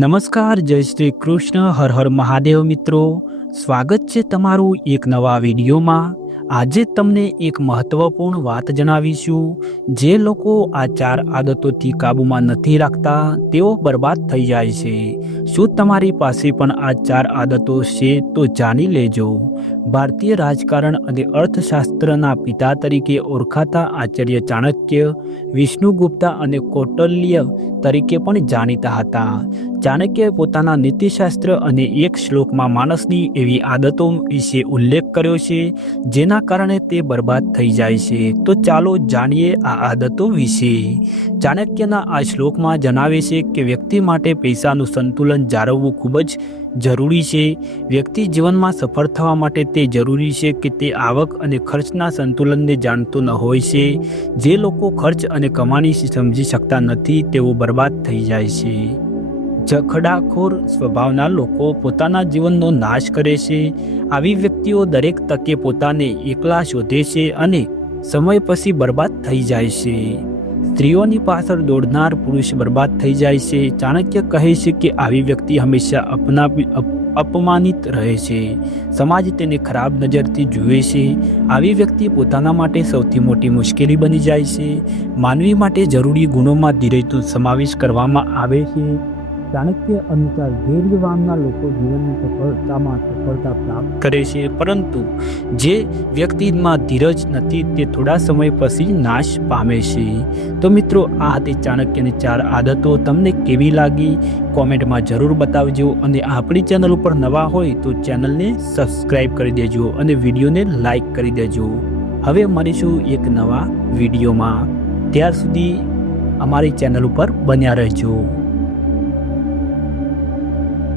નમસ્કાર, જય શ્રી કૃષ્ણ, હર હર મહાદેવ મિત્રો. સ્વાગત છે તમારું એક નવા વિડીયોમાં. આજે તમને એક મહત્વપૂર્ણ વાત જણાવીશું. જે લોકો આ 4 આદતોથી કાબૂમાં નથી રાખતા તેઓ બરબાદ થઈ જાય છે. શું તમારી પાસે પણ આ 4 આદતો છે? તો જાણી લેજો. ભારતીય રાજકારણ અને અર્થશાસ્ત્રના પિતા તરીકે ઓળખાતા આચાર્ય ચાણક્ય વિષ્ણુગુપ્તા અને કૌટિલ્ય તરીકે પણ જાણીતા હતા. ચાણક્યએ પોતાના નીતિશાસ્ત્ર અને એક શ્લોકમાં માણસની એવી આદતો વિશે ઉલ્લેખ કર્યો છે જેના કારણે તે બરબાદ થઈ જાય છે. તો ચાલો જાણીએ આ આદતો વિશે. ચાણક્યના આ શ્લોકમાં જણાવે છે કે વ્યક્તિ માટે પૈસાનું સંતુલન જાળવવું ખૂબ જ જરૂરી છે. વ્યક્તિ જીવનમાં સફળ થવા માટે તે જરૂરી છે કે તે આવક અને ખર્ચના સંતુલનને જાણતો ન હોય છે. જે લોકો ખર્ચ અને કમાણી સમજી શકતા નથી તેઓ બરબાદ થઈ જાય છે. ઝઘડાખોર સ્વભાવના લોકો પોતાના જીવનનો નાશ કરે છે. આવી વ્યક્તિઓ દરેક તકે પોતાને એકલા શોધે છે અને સમય પછી બરબાદ થઈ જાય છે. સ્ત્રીઓની પાછળ દોડનાર પુરુષ બરબાદ થઈ જાય છે. ચાણક્ય કહે છે કે આવી વ્યક્તિ હંમેશા અપમાનિત રહે છે. સમાજ તેને ખરાબ નજરથી જુએ છે. આવી વ્યક્તિ પોતાના માટે સૌથી મોટી મુશ્કેલી બની જાય છે. માનવી માટે જરૂરી ગુણોમાં ધીરજનો સમાવેશ કરવામાં આવે છે. ચાણક્ય અનુસાર ધૈર્યવાનના લોકો જીવનની સફળતામાં સફળતા પ્રાપ્ત કરે છે, પરંતુ જે વ્યક્તિમાં ધીરજ નથી તે થોડા સમય પછી નાશ પામે છે. તો મિત્રો, આ હતી ચાણક્યની 4 આદતો. તમને કેવી લાગી કોમેન્ટમાં જરૂર બતાવજો. અને આપણી ચેનલ ઉપર નવા હોય તો ચેનલને સબસ્ક્રાઈબ કરી દેજો અને વિડીયોને લાઈક કરી દેજો. હવે મળીશું એક નવા વિડીયોમાં. ત્યાર સુધી અમારી ચેનલ ઉપર બન્યા રહેજો.